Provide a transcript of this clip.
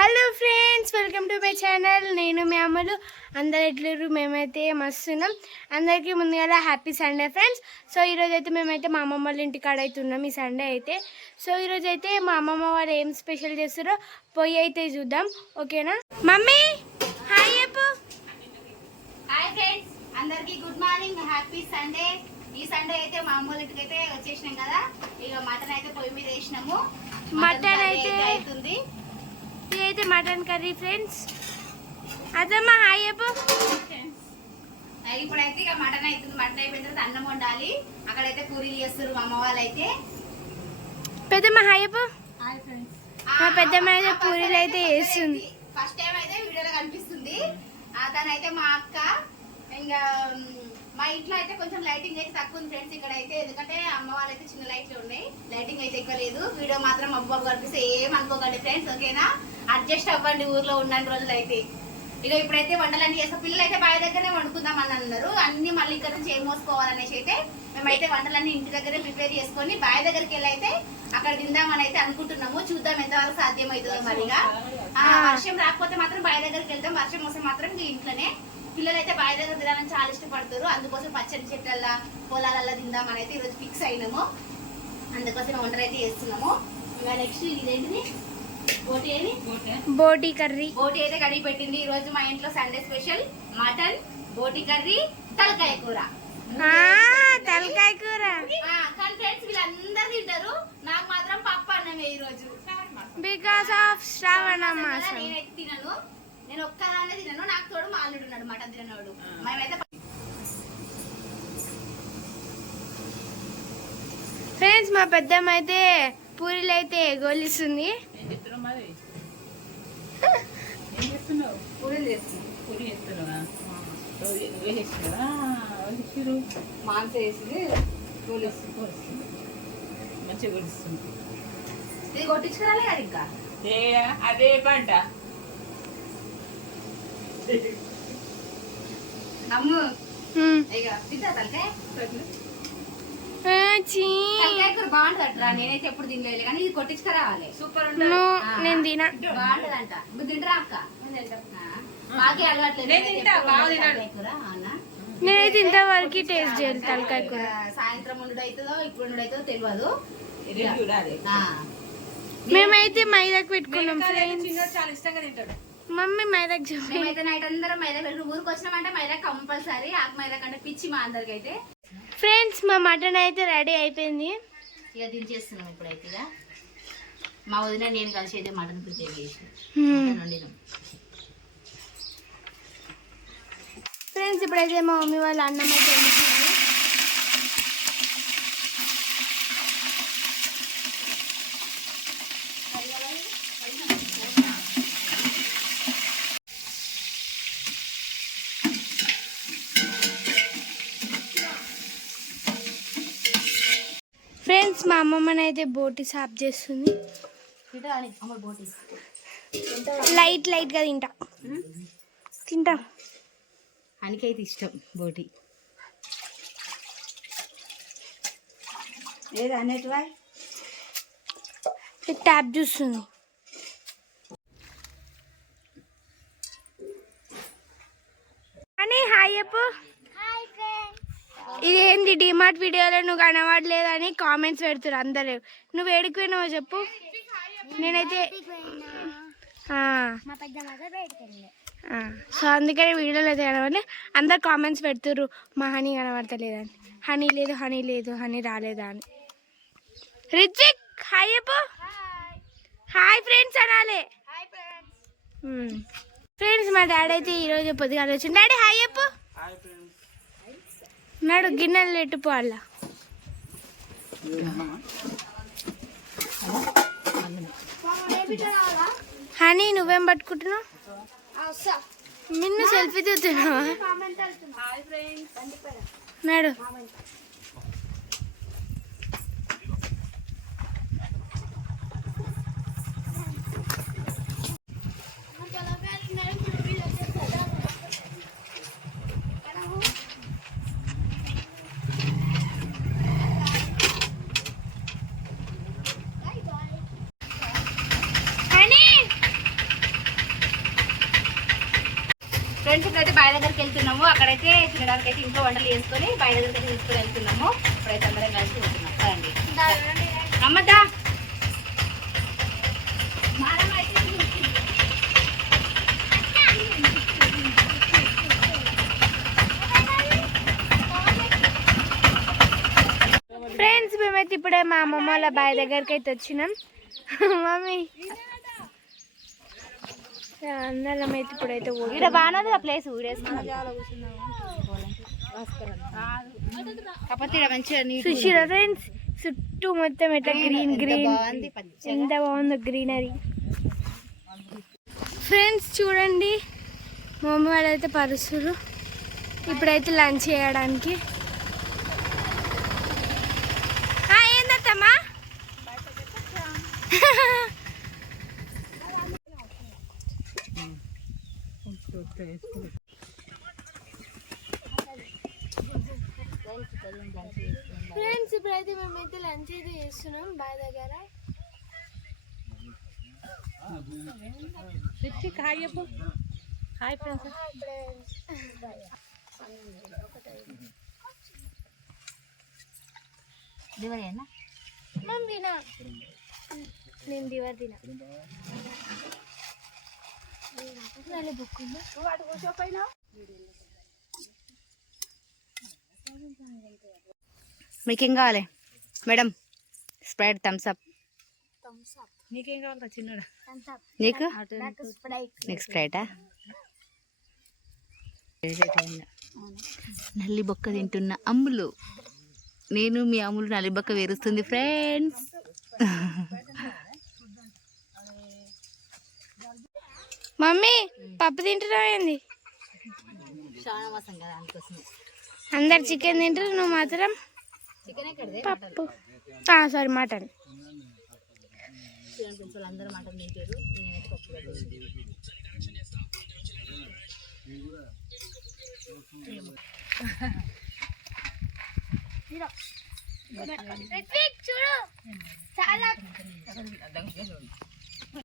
Hello friends welcome to my channel నేను మీ అమ్మలు అందరు ఎట్లరు మేమైతే మస్తున్నాం. అందరికీ ముందుగా హ్యాపీ సండే ఫ్రెండ్స్ సో ఈరోజు అయితే మేమైతే మా అమ్మమ్మ వాళ్ళ ఇంటికాడ అయితే ఉన్నాం ఈ సండే అయితే. సో ఈరోజు అయితే మా అమ్మమ్మ వాళ్ళు ఏం స్పెషల్ చేస్తారో పోయి అయితే చూద్దాం. ఓకేనా మమ్మీ హాయ్ చెప్పు. హాయ్ ఫ్రెండ్స్ అందరికి గుడ్ మార్నింగ్ హ్యాపీ సండే ఈ సండే అయితే మా అమ్మోళ్ళ ఇంటికి అయితే వచ్చేసినాం కదా. ఇక మటన్ అయితే పొయ్యి మీద వేసినాము. మటన్ అయితే- అవుతుంది. ఇది అయితే మటన్ కర్రీ ఫ్రెండ్స్ అదమ్మా హాయ్ ఆ, ఇప్పుడైతే ఇక మటన్ అవుతుంది మటన్ అయిపోయిన తర్వాత అన్నం వండాలి. అక్కడైతే పూరీలు చేస్తారు మా అమ్మ వాళ్ళు అయితే పెద్దమ్మ హాయ్ ఫ్రెండ్స్ మా పెద్దమ్మ అయితే పూరీలు అయితే వేస్తుంది. ఫస్ట్ టైం అయితే వీడియోలో కనిపిస్తుంది. తనైతే మా అక్క. ఇంకా మా ఇంట్లో అయితే కొంచెం లైటింగ్ అయితే తక్కువ ఉంది ఫ్రెండ్స్ ఇక్కడ అయితే ఎందుకంటే అమ్మ వాళ్ళైతే చిన్న లైట్లు ఉన్నాయి. లైటింగ్ అయితే ఎక్కువ లేదు. వీడియో మాత్రం అబ్బాబు కనిపిస్తే ఏం అనుకోకండి ఫ్రెండ్స్ ఓకేనా అడ్జస్ట్ అవ్వండి ఊర్లో ఉన్న రోజులు అయితే ఇక ఇప్పుడైతే వంటలన్నీ చేస్తాం. పిల్లలు అయితే బావి దగ్గరనే వండుకుందాం అని అన్నారు. అన్ని మళ్ళీ ఇక్కడ నుంచి ఏం మోసుకోవాలనేసి అయితే మేమైతే వంటలన్నీ ఇంటి దగ్గరే ప్రిపేర్ చేసుకొని బావి దగ్గరికి వెళ్ళి అయితే అక్కడ తిందామని అయితే అనుకుంటున్నాము. చూద్దాం ఎంతవరకు సాధ్యమవుతుందో మరిగా. వర్షం రాకపోతే మాత్రం బావి దగ్గరికి వెళ్తాం. వర్షం వస్తే మాత్రం ఇంట్లోనే పిల్లలు అయితే బావి దగ్గర తినాలని చాలా ఇష్టపడతారు. అందుకోసం పచ్చడి చెట్లల్లా పొలాలల్లా తిందామని అయితే ఈరోజు ఫిక్స్ అయినాము. అందుకోసం వంటలు అయితే చేస్తున్నాము. ఇంకా నెక్స్ట్ ఇదేంటిది? బోటి కర్రీ. బోటి అయితే కడిగి పెట్టింది. ఈ రోజు మా ఇంట్లో సండే స్పెషల్ మటన్ బోటి కర్రీ తలకాయ కూర. ఆ, తలకాయ కూర. కానీ ఫ్రెండ్స్ వీళ్ళందరూ తింటారు. నాకు మాత్రం పప్పు అన్నమే ఈ రోజు. బికాస్ ఆఫ్ శ్రావణ మాసం. నేనైతే తినను. నేను ఒక్కదానే తినను. నాకు తోడు మా అల్లుడు ఉన్నాడు మటన్ తినవాడు మేమైతే ఫ్రెండ్స్ మా పెద్దమ్మ అయితే పూరీలు అయితే గోలిస్తుంది. పూరీలు చేస్తున్నాం పూరి చేస్తున్నావా నువ్వే చేస్తున్నావా వేసిరు మాంస వేసింది మంచిగా కొలుస్తుంది ఇది కొట్టించుకురాలే కదా ఇంకా? ఏ అదే పంట. అమ్ము. హ్మ్. ఇక తింటా తలకాయ ఆ, చీ. తలకాయ కూర బాగుంటుంది అట్రా నేనైతే ఎప్పుడు తినలేదు కానీ ఇది కొట్టించుకురావాలి. సూపర్ నో, నేను తిన. బాగుంటదంట. నువ్వు తింటరా అక్క? నేను నేనైతే ఇంతవరకు టేస్ట్ చేయాలి తలకాయ కూర. సాయంత్రం ఉండు అవుతుందో ఇప్పుడు ఉండు అవుతుందో తెలియదు ఇది చూడాలి. ఆ. మేమైతే మైదాకు పెట్టుకున్నాం ఫ్రెండ్స్ చిన్నోడు చాలా ఇష్టంగా తింటాడు. మమ్మీ మైదాకు చెప్పి మేమైతే నైట్ అందరం మైదా పెట్టి ఊరికి వచ్చినామంటే మైదా కంపల్సరీ ఆకు మైదా కంటే పిచ్చి మా అందరికి అయితే ఫ్రెండ్స్ మా మటన్ అయితే రెడీ అయిపోయింది. ఇక దించేస్తున్నాం ఇప్పుడైతే మా వదిన నేను కలిసి అయితే మటన్ ప్రిపేర్ చేసి వండినాం. ఫ్రెండ్స్ ఇప్పుడైతే మా మమ్మీ వాళ్ళ అన్నం అయితే ఫ్రెండ్స్ మా అమ్మమ్మని అయితే బోటి సాఫ్ చేస్తుంది. లైట్ లైట్గా తింటా. తింటా. అనికైతే ఇష్టం బోటి. ఏది అనేటివా ట్యాప్ చూస్తుంది. అని హాయ్ చెప్పు. ఇదేంది డిమార్ట్ వీడియోలో నువ్వు కనబడలేదని కామెంట్స్ పెడుతురు అందరు. నువ్వు ఏడిపోయినావో చెప్పు. నేనైతే. సో అందుకని వీడియోలో అయితే కనబడలే. అందరు కామెంట్స్ పెడుతురు మా హనీ కనబడతలేదని. హనీ లేదు హనీ లేదు హనీ రాలేదా అని. రిత్విక్ హాయ్ హాయ్ ఫ్రెండ్స్ అనాలి. ఫ్రెండ్స్ మా డాడీ అయితే ఈరోజు పొద్దుగాల వచ్చింది డాడీ హాయ్ చెప్పు. నాడు గిన్నెలు ఎట్టుకోవాలా హనీ నువ్వేం పట్టుకుంటున్నావు? నిన్ను సెల్ఫీ తీస్తున్నావా? నాడు. ఫ్రెండ్స్ ఇప్పుడైతే బావి దగ్గరికి వెళ్తున్నాము. అక్కడైతే తినడానికి అయితే ఇంట్లో వంటలు చేసుకొని బావి దగ్గరికి అయితే తీసుకుని వెళ్తున్నాము. ఇప్పుడైతే అందరం కలిసి వెళ్తున్నాం కదండి అమ్మదా ఫ్రెండ్స్ మేమైతే ఇప్పుడే మా అమ్మమ్మ వాళ్ళ బాయ్ దగ్గరికి అయితే వచ్చినాం. మమ్మీ. అందరం అయితే ఇప్పుడైతే ఇక్కడ పోతున్నాం. బాగానే ఆ ప్లేస్ ఊడేసుకున్నాం కాకపోతే ఇక్కడ మంచిగా నీట్ చూసిరా ఫ్రెండ్స్ చుట్టూ మొత్తం ఇట్లా గ్రీన్ గ్రీన్ ఎంత బాగుందో గ్రీనరీ ఫ్రెండ్స్ చూడండి మా మమ్మీ వాళ్ళు అయితే పరుస్తురు ఇప్పుడైతే లంచ్ చేయడానికి. ఆ, ఫ్రెండ్స్ ఇప్పుడైతే మేమైతే లంచ్ అయితే చేస్తున్నాం. బాయ్ దగ్గర. Hi friends. దివరేనా మనం తినా. నేను దివర్ తినా. మీకేం కావాలి? మేడం స్ప్రైట్ థమ్స్ అప్ నీకేం చిన్నడా? అప్ నీకు నీకు. స్ప్రైటా. నల్లి బొక్క తింటున్న అమ్ములు. నేను మీ అమ్ములు నల్లి బొక్క వేరుస్తుంది ఫ్రెండ్స్ మమ్మీ పప్పు తింటున్నావు ఏంది? అందరు చికెన్ తింటారు నువ్వు మాత్రం పప్పు. Sorry mutton. అందరూ